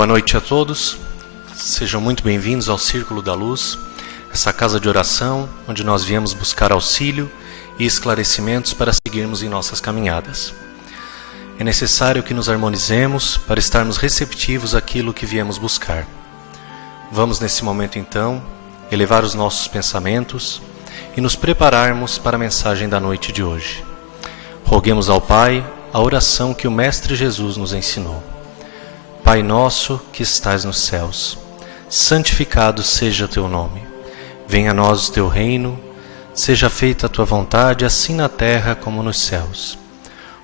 Boa noite a todos, sejam muito bem-vindos ao Círculo da Luz, essa casa de oração onde nós viemos buscar auxílio e esclarecimentos para seguirmos em nossas caminhadas. É necessário que nos harmonizemos para estarmos receptivos àquilo que viemos buscar. Vamos nesse momento então elevar os nossos pensamentos e nos prepararmos para a mensagem da noite de hoje. Roguemos ao Pai a oração que o Mestre Jesus nos ensinou. Pai nosso que estais nos céus, santificado seja o teu nome. Venha a nós o teu reino, seja feita a tua vontade, assim na terra como nos céus.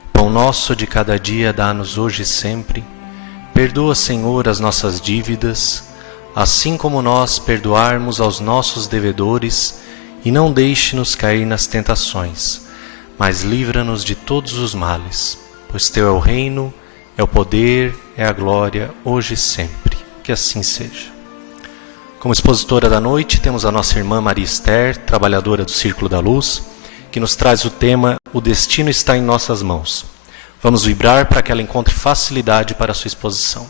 O pão nosso de cada dia dá-nos hoje e sempre. Perdoa, Senhor, as nossas dívidas, assim como nós perdoarmos aos nossos devedores, e não deixe-nos cair nas tentações, mas livra-nos de todos os males, pois teu é o reino, é o poder, é a glória, hoje e sempre. Que assim seja. Como expositora da noite, temos a nossa irmã Maria Esther, trabalhadora do Círculo da Luz, que nos traz o tema O Destino está em Nossas Mãos. Vamos vibrar para que ela encontre facilidade para a sua exposição.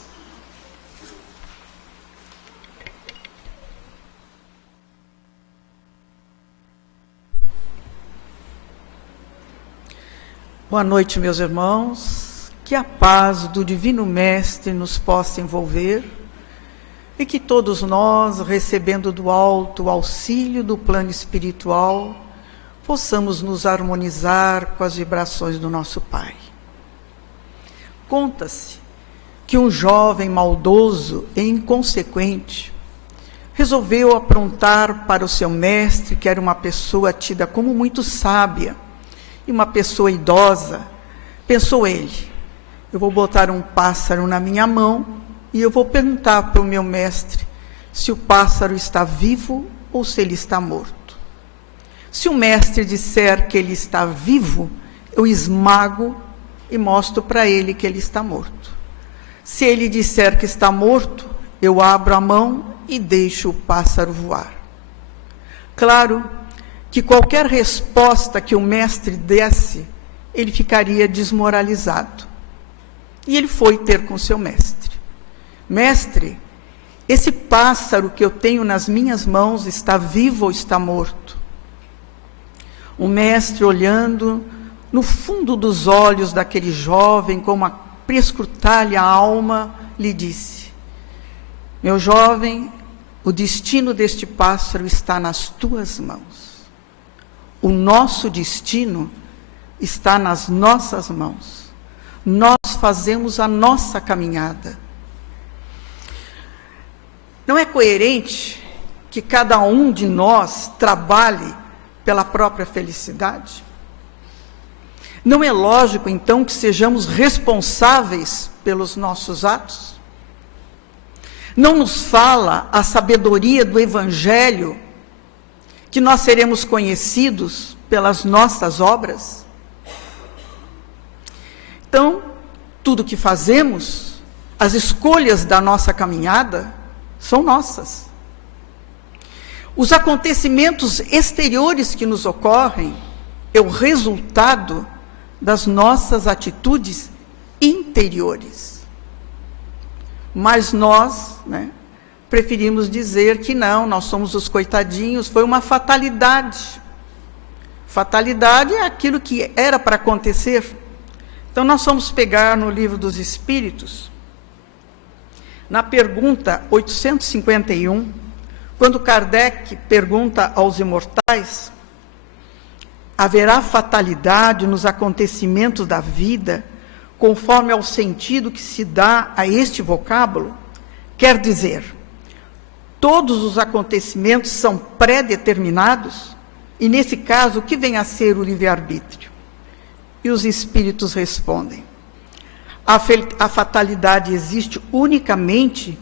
Boa noite, meus irmãos. Que a paz do Divino Mestre nos possa envolver e que todos nós, recebendo do alto o auxílio do plano espiritual, possamos nos harmonizar com as vibrações do nosso Pai. Conta-se que um jovem maldoso e inconsequente resolveu aprontar para o seu mestre, que era uma pessoa tida como muito sábia e uma pessoa idosa. Pensou ele: eu vou botar um pássaro na minha mão e eu vou perguntar para o meu mestre se o pássaro está vivo ou se ele está morto. Se o mestre disser que ele está vivo, eu esmago e mostro para ele que ele está morto. Se ele disser que está morto, eu abro a mão e deixo o pássaro voar. Claro que qualquer resposta que o mestre desse, ele ficaria desmoralizado. E ele foi ter com seu mestre. Mestre, esse pássaro que eu tenho nas minhas mãos está vivo ou está morto? O mestre, olhando no fundo dos olhos daquele jovem, com uma prescrutar-lhe a alma, lhe disse: meu jovem, o destino deste pássaro está nas tuas mãos. O nosso destino está nas nossas mãos. Nós fazemos a nossa caminhada. Não é coerente que cada um de nós trabalhe pela própria felicidade? Não é lógico, então, que sejamos responsáveis pelos nossos atos? Não nos fala a sabedoria do Evangelho que nós seremos conhecidos pelas nossas obras? Então, tudo que fazemos, as escolhas da nossa caminhada, são nossas. Os acontecimentos exteriores que nos ocorrem é o resultado das nossas atitudes interiores. Mas nós, preferimos dizer que não, nós somos os coitadinhos, foi uma fatalidade. Fatalidade é aquilo que era para acontecer. Então, nós vamos pegar no Livro dos Espíritos, na pergunta 851, quando Kardec pergunta aos imortais: haverá fatalidade nos acontecimentos da vida, conforme ao sentido que se dá a este vocábulo? Quer dizer, todos os acontecimentos são pré-determinados? E, nesse caso, o que vem a ser o livre-arbítrio? E os espíritos respondem: a fatalidade existe unicamente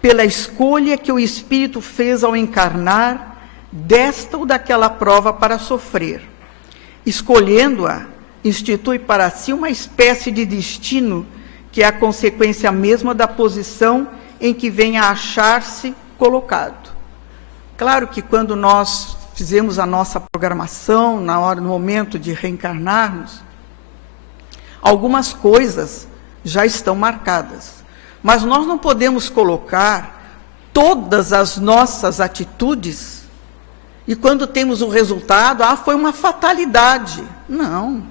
pela escolha que o espírito fez ao encarnar desta ou daquela prova para sofrer. Escolhendo-a, institui para si uma espécie de destino que é a consequência mesma da posição em que vem a achar-se colocado. Claro que quando nós fizemos a nossa programação, no momento de reencarnarmos, algumas coisas já estão marcadas. Mas nós não podemos colocar todas as nossas atitudes e quando temos o resultado, foi uma fatalidade. Não.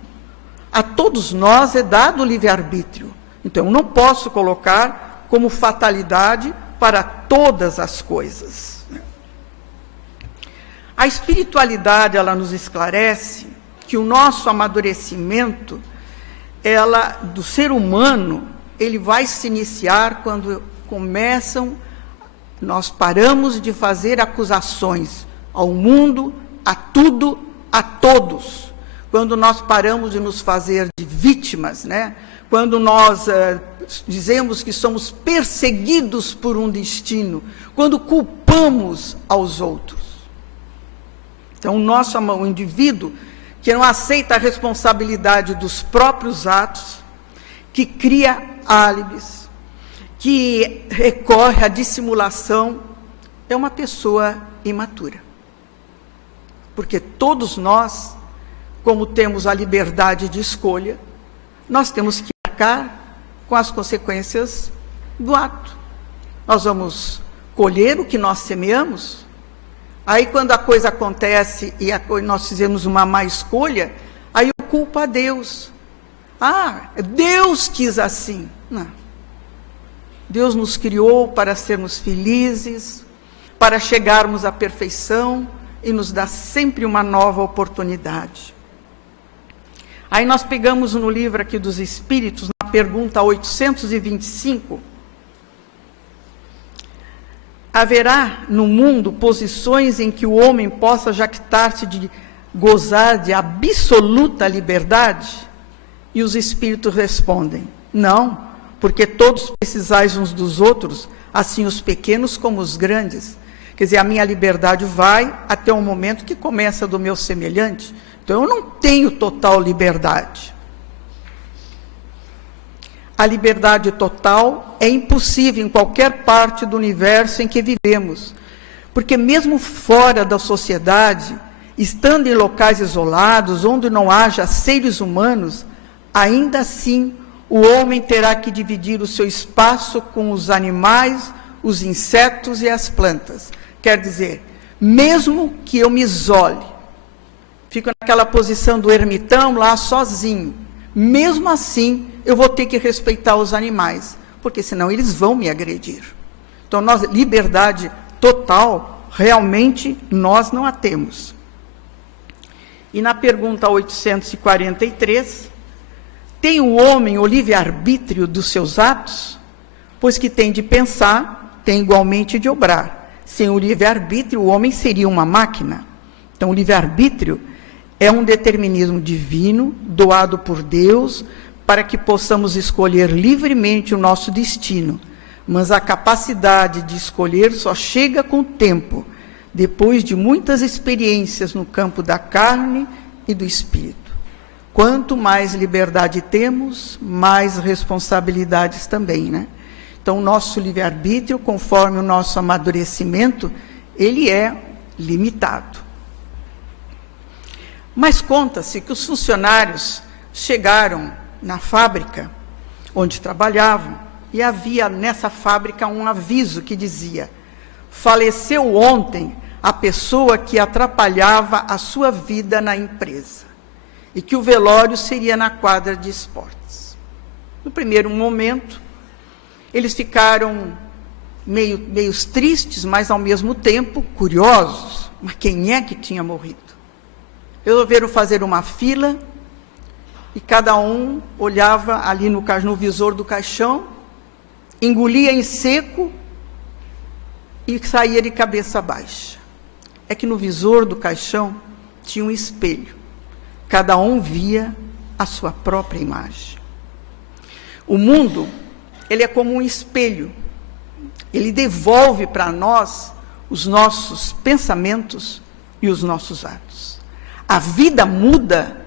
A todos nós é dado o livre-arbítrio. Então, eu não posso colocar como fatalidade para todas as coisas. A espiritualidade, ela nos esclarece que o nosso amadurecimento, do ser humano, ele vai se iniciar quando nós paramos de fazer acusações ao mundo, a tudo, a todos. Quando nós paramos de nos fazer de vítimas, né? Quando nós dizemos que somos perseguidos por um destino, quando culpamos aos outros. Então, o indivíduo que não aceita a responsabilidade dos próprios atos, que cria álibis, que recorre à dissimulação, é uma pessoa imatura. Porque todos nós, como temos a liberdade de escolha, nós temos que arcar com as consequências do ato. Nós vamos colher o que nós semeamos. Aí, quando a coisa acontece e nós fizemos uma má escolha, aí eu culpo a Deus. Deus quis assim. Não. Deus nos criou para sermos felizes, para chegarmos à perfeição e nos dá sempre uma nova oportunidade. Aí nós pegamos no livro aqui dos Espíritos, na pergunta 825, haverá no mundo posições em que o homem possa jactar-se de gozar de absoluta liberdade? E os Espíritos respondem, não, porque todos precisais uns dos outros, assim os pequenos como os grandes. Quer dizer, a minha liberdade vai até o momento que começa do meu semelhante. Então, eu não tenho total liberdade. A liberdade total é impossível em qualquer parte do universo em que vivemos, porque mesmo fora da sociedade, estando em locais isolados, onde não haja seres humanos, ainda assim o homem terá que dividir o seu espaço com os animais, os insetos e as plantas. Quer dizer, mesmo que eu me isole, fico naquela posição do ermitão lá sozinho, mesmo assim eu vou ter que respeitar os animais, porque senão eles vão me agredir. Então, liberdade total, realmente, nós não a temos. E na pergunta 843, tem o homem o livre-arbítrio dos seus atos? Pois que tem de pensar, tem igualmente de obrar. Sem o livre-arbítrio, o homem seria uma máquina. Então, o livre-arbítrio é um determinismo divino, doado por Deus, para que possamos escolher livremente o nosso destino. Mas a capacidade de escolher só chega com o tempo, depois de muitas experiências no campo da carne e do espírito. Quanto mais liberdade temos, mais responsabilidades também, né? Então, o nosso livre-arbítrio, conforme o nosso amadurecimento, ele é limitado. Mas conta-se que os funcionários chegaram na fábrica onde trabalhavam e havia nessa fábrica um aviso que dizia: faleceu ontem a pessoa que atrapalhava a sua vida na empresa, e que o velório seria na quadra de esportes. No primeiro momento, eles ficaram meio tristes, mas ao mesmo tempo curiosos. Mas quem é que tinha morrido? Resolveram fazer uma fila e cada um olhava ali no visor do caixão, engolia em seco e saía de cabeça baixa. É que no visor do caixão tinha um espelho. Cada um via a sua própria imagem. O mundo, ele é como um espelho. Ele devolve para nós os nossos pensamentos e os nossos atos. A vida muda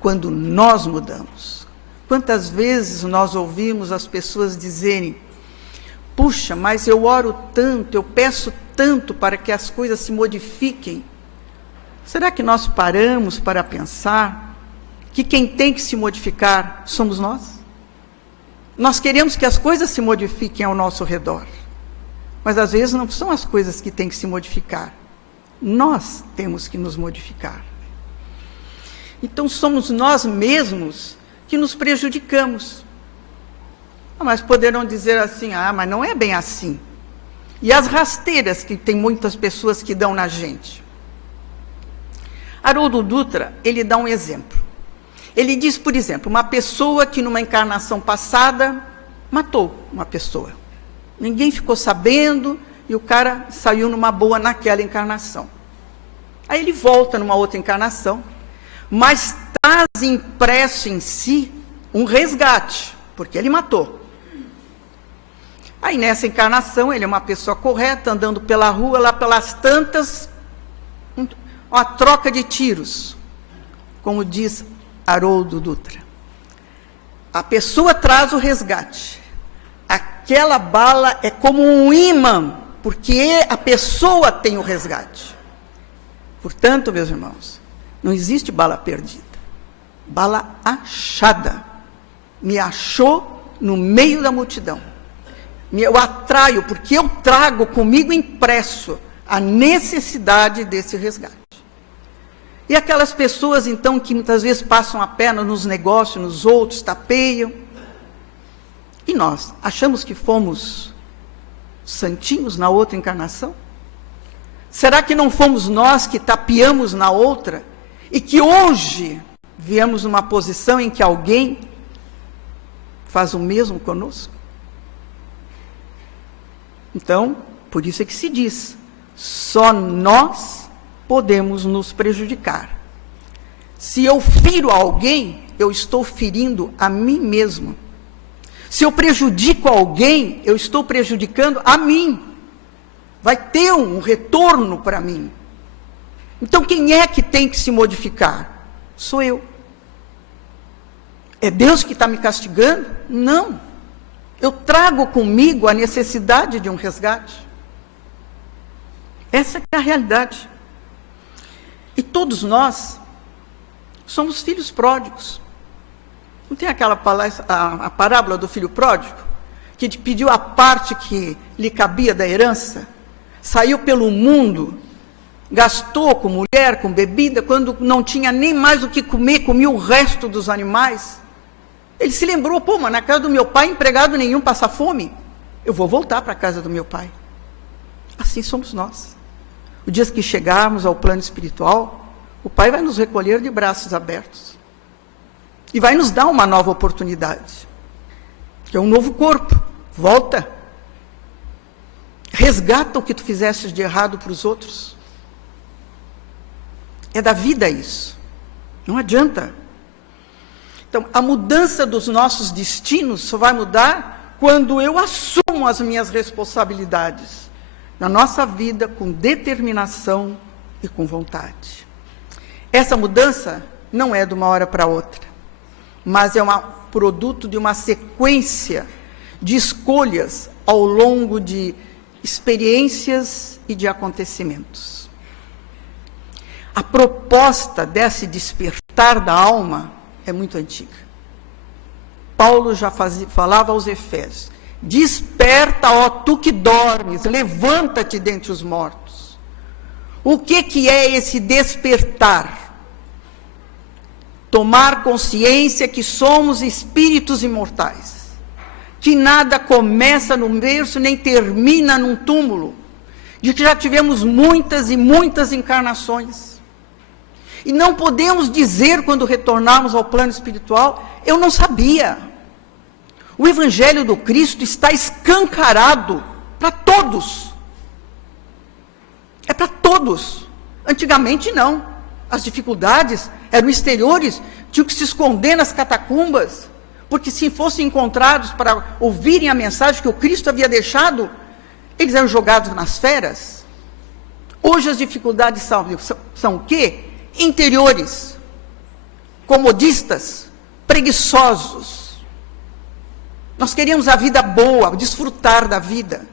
quando nós mudamos. Quantas vezes nós ouvimos as pessoas dizerem: puxa, mas eu oro tanto, eu peço tanto para que as coisas se modifiquem. Será que nós paramos para pensar que quem tem que se modificar somos nós? Nós queremos que as coisas se modifiquem ao nosso redor. Mas às vezes não são as coisas que têm que se modificar. Nós temos que nos modificar. Então somos nós mesmos que nos prejudicamos. Mas poderão dizer assim, mas não é bem assim. E as rasteiras que tem muitas pessoas que dão na gente. Haroldo Dutra, ele dá um exemplo. Ele diz, por exemplo, uma pessoa que numa encarnação passada matou uma pessoa. Ninguém ficou sabendo e o cara saiu numa boa naquela encarnação. Aí ele volta numa outra encarnação, mas traz impresso em si um resgate, porque ele matou. Aí nessa encarnação ele é uma pessoa correta, andando pela rua, lá pelas tantas, uma troca de tiros, como diz Haroldo Dutra. A pessoa traz o resgate. Aquela bala é como um imã, porque a pessoa tem o resgate. Portanto, meus irmãos, não existe bala perdida. Bala achada. Me achou no meio da multidão. Eu atraio, porque eu trago comigo impresso a necessidade desse resgate. E aquelas pessoas, então, que muitas vezes passam a perna nos negócios, nos outros, tapeiam. E nós achamos que fomos santinhos na outra encarnação? Será que não fomos nós que tapeamos na outra? E que hoje viemos numa posição em que alguém faz o mesmo conosco? Então, por isso é que se diz, só nós podemos nos prejudicar. Se eu firo alguém, eu estou ferindo a mim mesmo. Se eu prejudico alguém, eu estou prejudicando a mim. Vai ter um retorno para mim. Então, quem é que tem que se modificar? Sou eu. É Deus que está me castigando? Não. Eu trago comigo a necessidade de um resgate. Essa é a realidade. E todos nós somos filhos pródigos. Não tem aquela a parábola do filho pródigo? Que pediu a parte que lhe cabia da herança, saiu pelo mundo, gastou com mulher, com bebida, quando não tinha nem mais o que comer, comia o resto dos animais. Ele se lembrou, mas na casa do meu pai, empregado nenhum passa fome. Eu vou voltar para a casa do meu pai. Assim somos nós. O dia que chegarmos ao plano espiritual, o Pai vai nos recolher de braços abertos. E vai nos dar uma nova oportunidade. Que é um novo corpo. Volta. Resgata o que tu fizeste de errado para os outros. É da vida isso. Não adianta. Então, a mudança dos nossos destinos só vai mudar quando eu assumo as minhas responsabilidades na nossa vida com determinação e com vontade. Essa mudança não é de uma hora para outra, mas é um produto de uma sequência de escolhas ao longo de experiências e de acontecimentos. A proposta desse despertar da alma é muito antiga. Paulo já falava aos Efésios: desperta, ó tu que dormes, levanta-te dentre os mortos. O que é esse despertar? Tomar consciência que somos espíritos imortais, que nada começa no berço nem termina num túmulo, de que já tivemos muitas e muitas encarnações. E não podemos dizer, quando retornarmos ao plano espiritual, eu não sabia. O Evangelho do Cristo está escancarado para todos. É para todos. Antigamente não. As dificuldades eram exteriores, tinham que se esconder nas catacumbas, porque se fossem encontrados para ouvirem a mensagem que o Cristo havia deixado, eles eram jogados nas feras. Hoje as dificuldades são o quê? Interiores, comodistas, preguiçosos. Nós queríamos a vida boa, desfrutar da vida.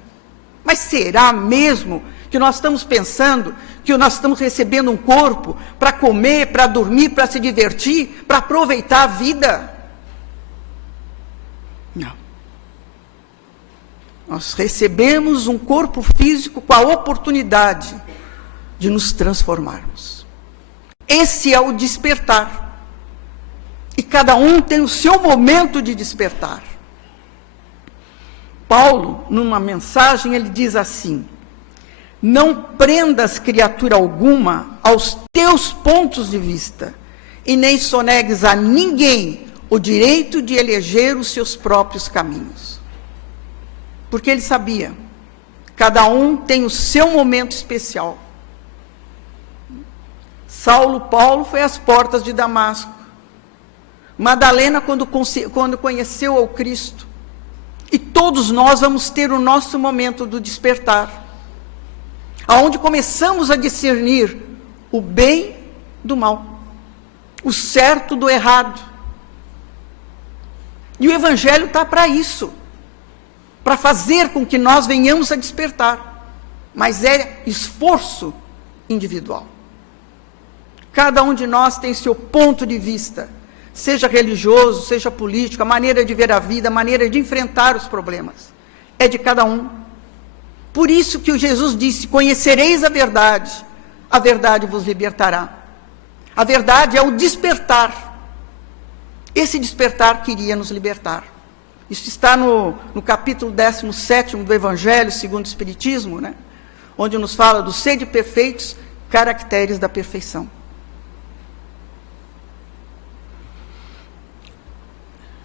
Mas será mesmo que nós estamos pensando que nós estamos recebendo um corpo para comer, para dormir, para se divertir, para aproveitar a vida? Não. Nós recebemos um corpo físico com a oportunidade de nos transformarmos. Esse é o despertar. E cada um tem o seu momento de despertar. Paulo, numa mensagem, ele diz assim: não prendas criatura alguma aos teus pontos de vista, e nem sonegues a ninguém o direito de eleger os seus próprios caminhos. Porque ele sabia, cada um tem o seu momento especial. Paulo foi às portas de Damasco. Madalena, quando conheceu ao Cristo. E todos nós vamos ter o nosso momento do despertar, aonde começamos a discernir o bem do mal, o certo do errado. E o Evangelho está para isso, para fazer com que nós venhamos a despertar, mas é esforço individual. Cada um de nós tem seu ponto de vista, seja religioso, seja político, a maneira de ver a vida, a maneira de enfrentar os problemas. É de cada um. Por isso que o Jesus disse: conhecereis a verdade vos libertará. A verdade é o despertar. Esse despertar queria nos libertar. Isso está no capítulo 17 do Evangelho segundo o Espiritismo, né? Onde nos fala do sede perfeitos, caracteres da perfeição.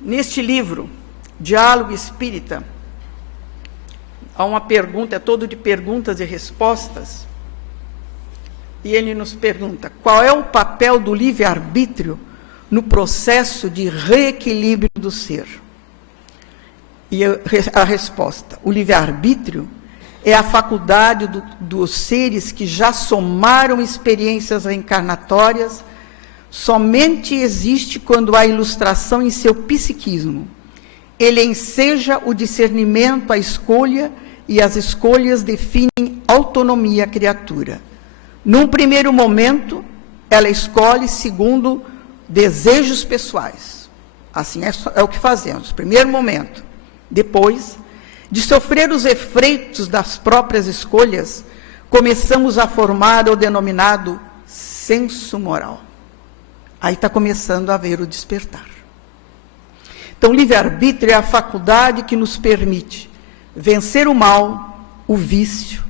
Neste livro, Diálogo Espírita, há uma pergunta, é todo de perguntas e respostas, e ele nos pergunta: qual é o papel do livre-arbítrio no processo de reequilíbrio do ser? E a resposta: o livre-arbítrio é a faculdade dos seres que já somaram experiências reencarnatórias. Somente existe quando há ilustração em seu psiquismo. Ele enseja o discernimento, a escolha, e as escolhas definem autonomia à criatura. Num primeiro momento, ela escolhe segundo desejos pessoais. Assim é o que fazemos, primeiro momento. Depois, de sofrer os efeitos das próprias escolhas, começamos a formar o denominado senso moral. Aí está começando a haver o despertar. Então, o livre-arbítrio é a faculdade que nos permite vencer o mal, o vício,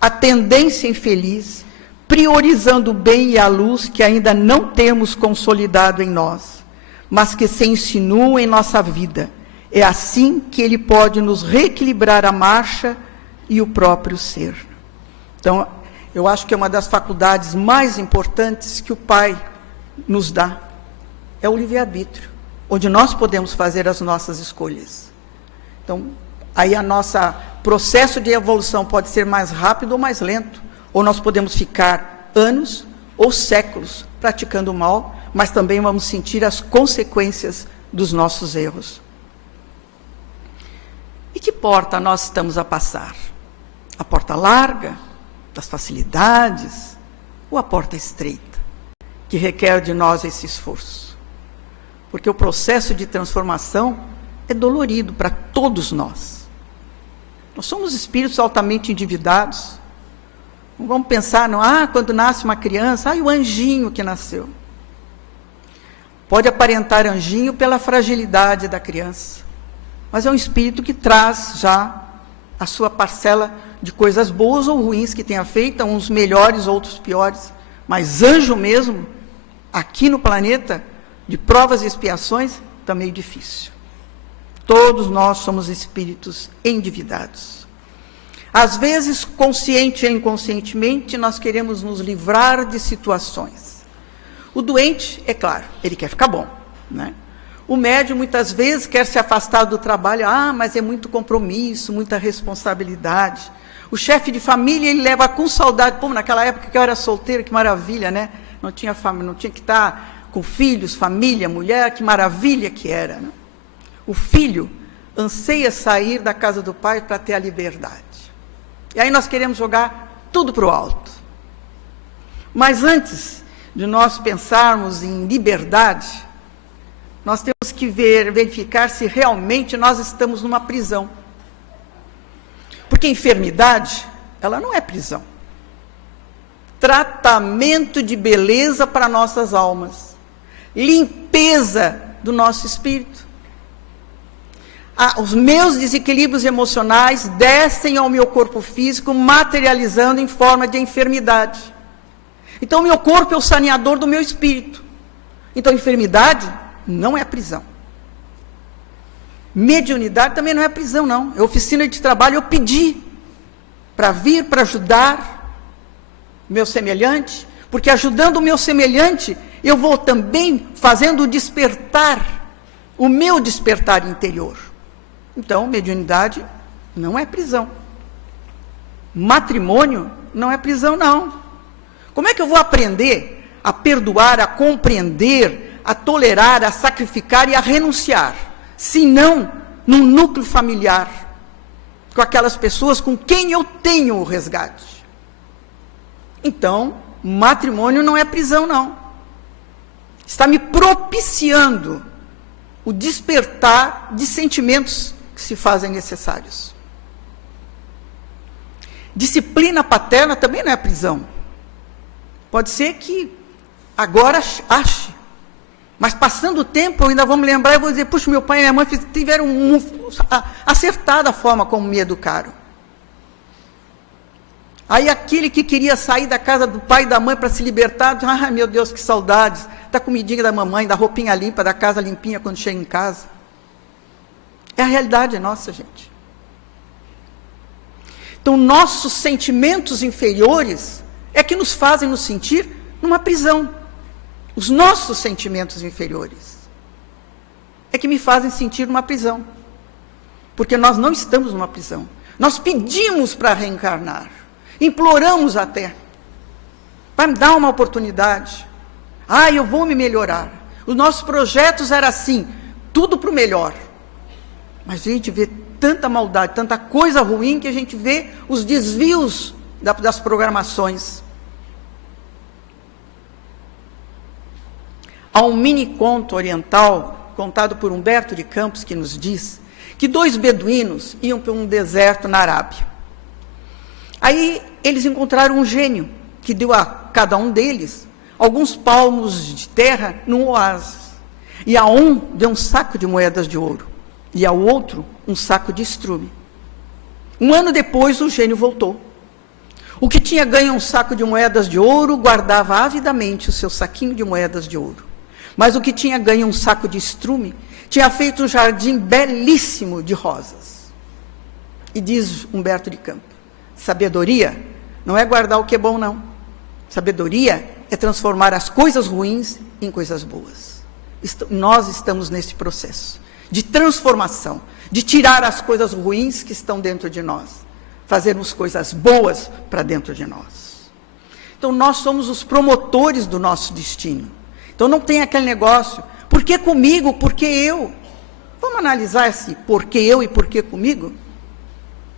a tendência infeliz, priorizando o bem e a luz que ainda não temos consolidado em nós, mas que se insinuam em nossa vida. É assim que ele pode nos reequilibrar a marcha e o próprio ser. Então, eu acho que é uma das faculdades mais importantes que o Pai nos dá, é o livre-arbítrio, onde nós podemos fazer as nossas escolhas. Então, aí a nossa processo de evolução pode ser mais rápido ou mais lento, ou nós podemos ficar anos ou séculos praticando o mal, mas também vamos sentir as consequências dos nossos erros. E que porta nós estamos a passar? A porta larga, das facilidades, ou a porta estreita, que requer de nós esse esforço? Porque o processo de transformação é dolorido para todos nós. Nós somos espíritos altamente endividados. Não vamos pensar, não, quando nasce uma criança, o anjinho que nasceu. Pode aparentar anjinho pela fragilidade da criança, mas é um espírito que traz já a sua parcela de coisas boas ou ruins que tenha feito, uns melhores, outros piores. Mas anjo mesmo, aqui no planeta, de provas e expiações, está meio difícil. Todos nós somos espíritos endividados. Às vezes, consciente e inconscientemente, nós queremos nos livrar de situações. O doente, é claro, ele quer ficar bom, né? O médium, muitas vezes, quer se afastar do trabalho. mas é muito compromisso, muita responsabilidade. O chefe de família, ele leva com saudade. Naquela época que eu era solteiro, que maravilha, né? Não tinha família, não tinha que estar com filhos, família, mulher, que maravilha que era, né? O filho anseia sair da casa do pai para ter a liberdade. E aí nós queremos jogar tudo para o alto. Mas antes de nós pensarmos em liberdade, nós temos que verificar se realmente nós estamos numa prisão. Porque enfermidade, ela não é prisão. Tratamento de beleza para nossas almas. Limpeza do nosso espírito. Os meus desequilíbrios emocionais descem ao meu corpo físico, materializando em forma de enfermidade. Então, o meu corpo é o saneador do meu espírito. Então, enfermidade não é prisão. Mediunidade também não é prisão, não. É oficina de trabalho. Eu pedi para vir, para ajudar o meu semelhante, porque ajudando o meu semelhante, eu vou também fazendo despertar, o meu despertar interior. Então, mediunidade não é prisão. Matrimônio não é prisão, não. Como é que eu vou aprender a perdoar, a compreender, a tolerar, a sacrificar e a renunciar, se não num núcleo familiar, com aquelas pessoas com quem eu tenho o resgate? Então, matrimônio não é prisão, não. Está me propiciando o despertar de sentimentos que se fazem necessários. Disciplina paterna também não é prisão. Pode ser que agora ache, mas passando o tempo eu ainda vou me lembrar e vou dizer, puxa, meu pai e minha mãe tiveram acertada a forma como me educaram. Aí aquele que queria sair da casa do pai e da mãe para se libertar, ai meu Deus, que saudades, da comidinha da mamãe, da roupinha limpa, da casa limpinha quando chega em casa. É a realidade nossa, gente. Então, nossos sentimentos inferiores é que nos fazem nos sentir numa prisão. Os nossos sentimentos inferiores é que me fazem sentir numa prisão. Porque nós não estamos numa prisão. Nós pedimos para reencarnar. Imploramos até. Para me dar uma oportunidade. Eu vou me melhorar. Os nossos projetos eram assim, tudo para o melhor. Mas a gente vê tanta maldade, tanta coisa ruim, que a gente vê os desvios das programações. Há um mini-conto oriental, contado por Humberto de Campos, que nos diz que 2 beduínos iam para um deserto na Arábia. Aí eles encontraram um gênio, que deu a cada um deles alguns palmos de terra num oásis. E a um deu um saco de moedas de ouro. E ao outro, um saco de estrume. 1 ano depois, o gênio voltou. O que tinha ganho um saco de moedas de ouro, guardava avidamente o seu saquinho de moedas de ouro. Mas o que tinha ganho um saco de estrume, tinha feito um jardim belíssimo de rosas. E diz Humberto de Campos, sabedoria não é guardar o que é bom, não. Sabedoria é transformar as coisas ruins em coisas boas. Nós estamos nesse processo de transformação, de tirar as coisas ruins que estão dentro de nós, fazermos coisas boas para dentro de nós. Então, nós somos os promotores do nosso destino. Então, não tem aquele negócio, por que comigo, por que eu? Vamos analisar esse por que eu e por que comigo?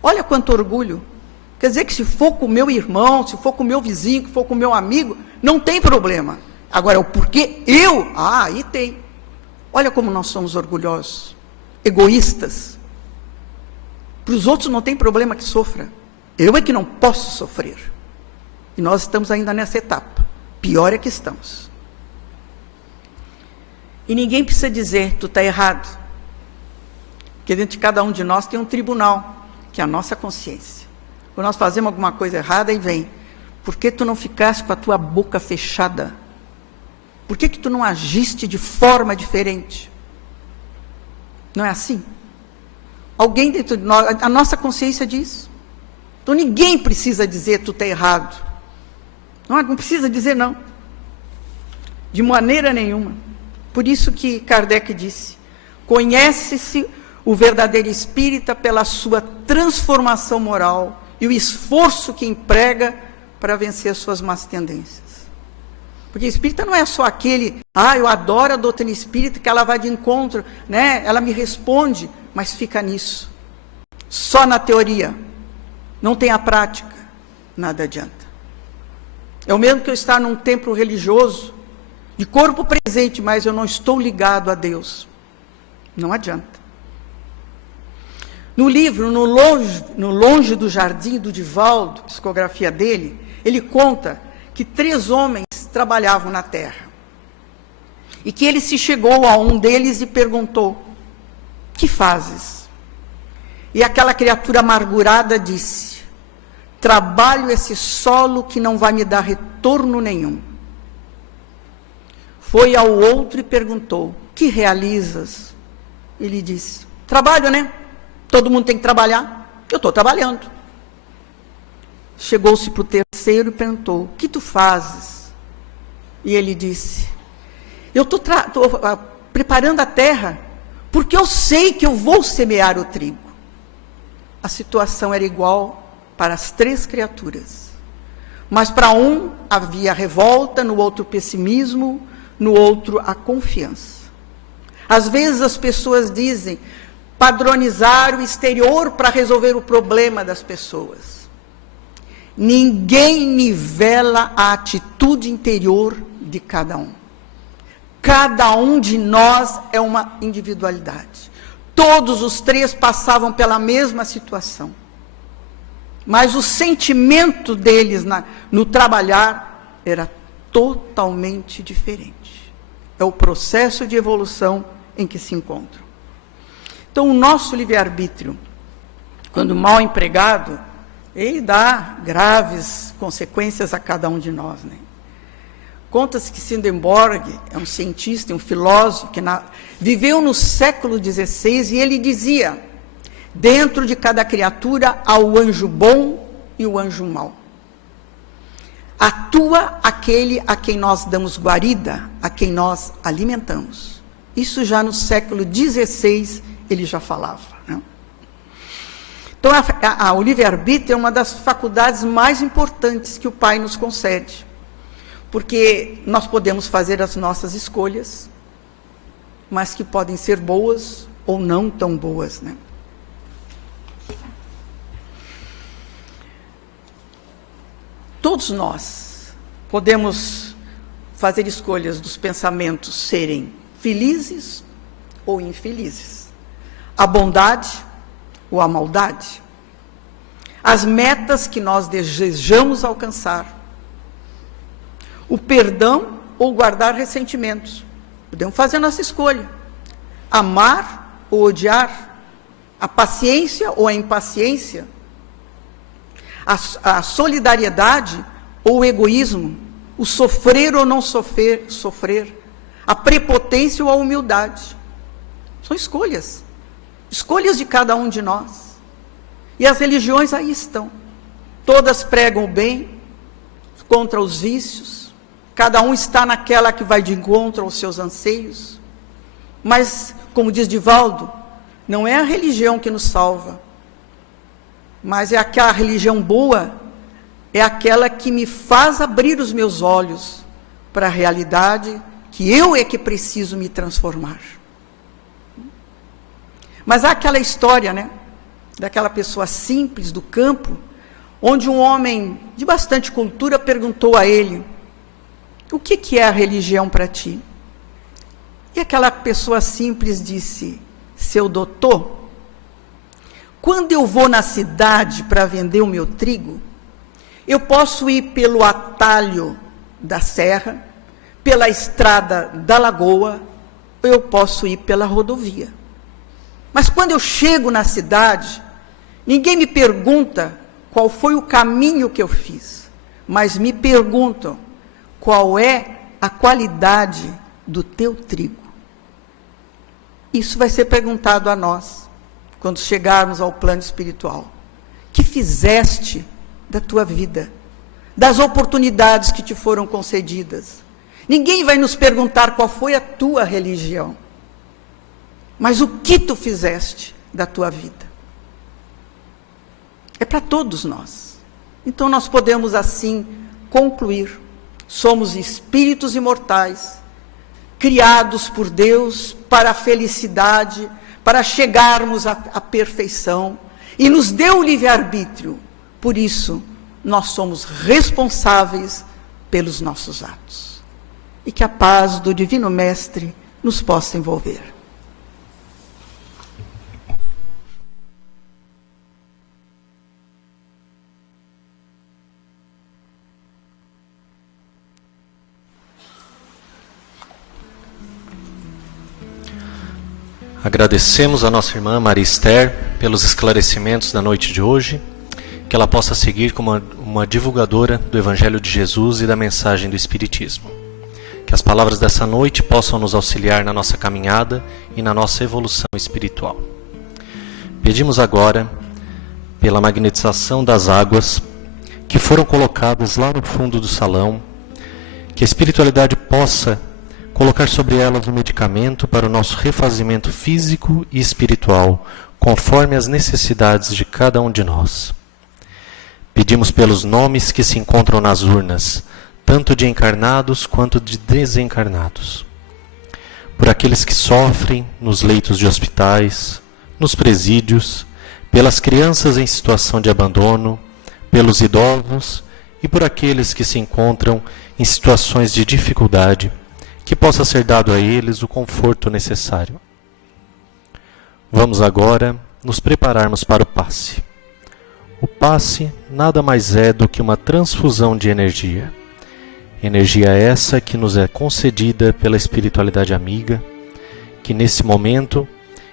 Olha quanto orgulho. Quer dizer que se for com o meu irmão, se for com o meu vizinho, se for com o meu amigo, não tem problema. Agora, o porquê eu? Aí tem. Olha como nós somos orgulhosos, egoístas. Para os outros não tem problema que sofra. Eu é que não posso sofrer. E nós estamos ainda nessa etapa. Pior é que estamos. E ninguém precisa dizer, tu está errado. Porque dentro de cada um de nós tem um tribunal, que é a nossa consciência. Quando nós fazemos alguma coisa errada, aí vem, por que tu não ficaste com a tua boca fechada? Por que tu não agiste de forma diferente? Não é assim? Alguém dentro de nós, a nossa consciência diz. Então ninguém precisa dizer, tu está errado. Não precisa dizer não. De maneira nenhuma. Por isso que Kardec disse, conhece-se o verdadeiro espírita pela sua transformação moral e o esforço que emprega para vencer suas más tendências. Porque espírita não é só aquele, eu adoro a doutrina espírita, que ela vai de encontro, né? Ela me responde, mas fica nisso. Só na teoria. Não tem a prática. Nada adianta. É o mesmo que eu estar num templo religioso, de corpo presente, mas eu não estou ligado a Deus. Não adianta. No livro, no Longe do Jardim, do Divaldo, psicografia dele, ele conta que 3 homens trabalhavam na terra. E que ele se chegou a um deles e perguntou: que fazes? E aquela criatura amargurada disse: trabalho esse solo que não vai me dar retorno nenhum. Foi ao outro e perguntou: que realizas? Ele disse: trabalho, né? Todo mundo tem que trabalhar. Eu estou trabalhando. Chegou-se para o terceiro e perguntou: o que tu fazes? E ele disse: eu estou preparando a terra, porque eu sei que eu vou semear o trigo. A situação era igual para as 3 criaturas. Mas para um havia revolta, no outro pessimismo, no outro a confiança. Às vezes as pessoas dizem padronizar o exterior para resolver o problema das pessoas. Ninguém nivela a atitude interior de cada um. Cada um de nós é uma individualidade. Todos os 3 passavam pela mesma situação. Mas o sentimento deles no trabalhar era totalmente diferente. É o processo de evolução em que se encontram. Então, o nosso livre-arbítrio, quando mal empregado, ele dá graves consequências a cada um de nós, né? Conta-se que Swedenborg é um cientista, um filósofo, que viveu no século XVI, e ele dizia: dentro de cada criatura há o anjo bom e o anjo mau. Atua aquele a quem nós damos guarida, a quem nós alimentamos. Isso já no século XVI ele já falava, né? Então, o livre-arbítrio é uma das faculdades mais importantes que o Pai nos concede, porque nós podemos fazer as nossas escolhas, mas que podem ser boas ou não tão boas, né? Todos nós podemos fazer escolhas dos pensamentos serem felizes ou infelizes, a bondade ou a maldade, as metas que nós desejamos alcançar, o perdão ou guardar ressentimentos. Podemos fazer a nossa escolha, amar ou odiar, a paciência ou a impaciência, a solidariedade ou o egoísmo, o sofrer ou não sofrer, a prepotência ou a humildade. São escolhas de cada um de nós. E as religiões aí estão. Todas pregam o bem contra os vícios. Cada um está naquela que vai de encontro aos seus anseios. Mas, como diz Divaldo, não é a religião que nos salva, mas é aquela religião boa, é aquela que me faz abrir os meus olhos para a realidade que eu é que preciso me transformar. Mas há aquela história, né, daquela pessoa simples do campo, onde um homem de bastante cultura perguntou a ele: o que é a religião para ti? E aquela pessoa simples disse: seu doutor, quando eu vou na cidade para vender o meu trigo, eu posso ir pelo atalho da serra, pela estrada da lagoa, ou eu posso ir pela rodovia. Mas quando eu chego na cidade, ninguém me pergunta qual foi o caminho que eu fiz, mas me perguntam qual é a qualidade do teu trigo. Isso vai ser perguntado a nós, quando chegarmos ao plano espiritual. Que fizeste da tua vida, das oportunidades que te foram concedidas? Ninguém vai nos perguntar qual foi a tua religião, mas o que tu fizeste da tua vida. É para todos nós. Então nós podemos assim concluir: somos espíritos imortais, criados por Deus para a felicidade, para chegarmos à perfeição, e nos deu o livre-arbítrio. Por isso, nós somos responsáveis pelos nossos atos. E que a paz do Divino Mestre nos possa envolver. Agradecemos a nossa irmã Maria Esther pelos esclarecimentos da noite de hoje, que ela possa seguir como uma divulgadora do Evangelho de Jesus e da mensagem do Espiritismo. Que as palavras dessa noite possam nos auxiliar na nossa caminhada e na nossa evolução espiritual. Pedimos agora, pela magnetização das águas que foram colocadas lá no fundo do salão, que a espiritualidade possa colocar sobre elas um medicamento para o nosso refazimento físico e espiritual, conforme as necessidades de cada um de nós. Pedimos pelos nomes que se encontram nas urnas, tanto de encarnados quanto de desencarnados. Por aqueles que sofrem nos leitos de hospitais, nos presídios, pelas crianças em situação de abandono, pelos idosos e por aqueles que se encontram em situações de dificuldade, que possa ser dado a eles o conforto necessário. Vamos agora nos prepararmos para o passe. O passe nada mais é do que uma transfusão de energia. Energia essa que nos é concedida pela espiritualidade amiga, que nesse momento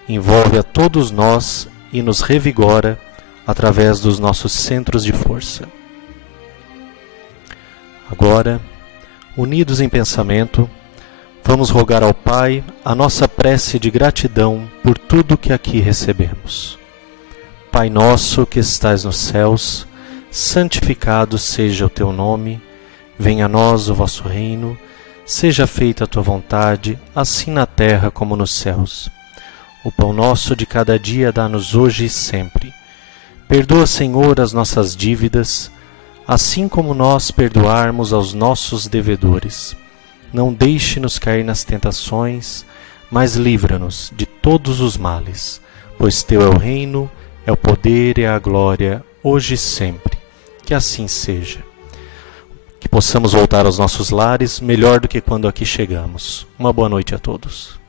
envolve a todos nós e nos revigora através dos nossos centros de força. Agora, unidos em pensamento, vamos rogar ao Pai a nossa prece de gratidão por tudo que aqui recebemos. Pai nosso que estais nos céus, santificado seja o teu nome, venha a nós o vosso reino, seja feita a tua vontade, assim na terra como nos céus. O pão nosso de cada dia dá-nos hoje e sempre. Perdoa, Senhor, as nossas dívidas, assim como nós perdoarmos aos nossos devedores. Não deixe-nos cair nas tentações, mas livra-nos de todos os males, pois teu é o reino, é o poder e a glória, hoje e sempre. Que assim seja. Que possamos voltar aos nossos lares melhor do que quando aqui chegamos. Uma boa noite a todos.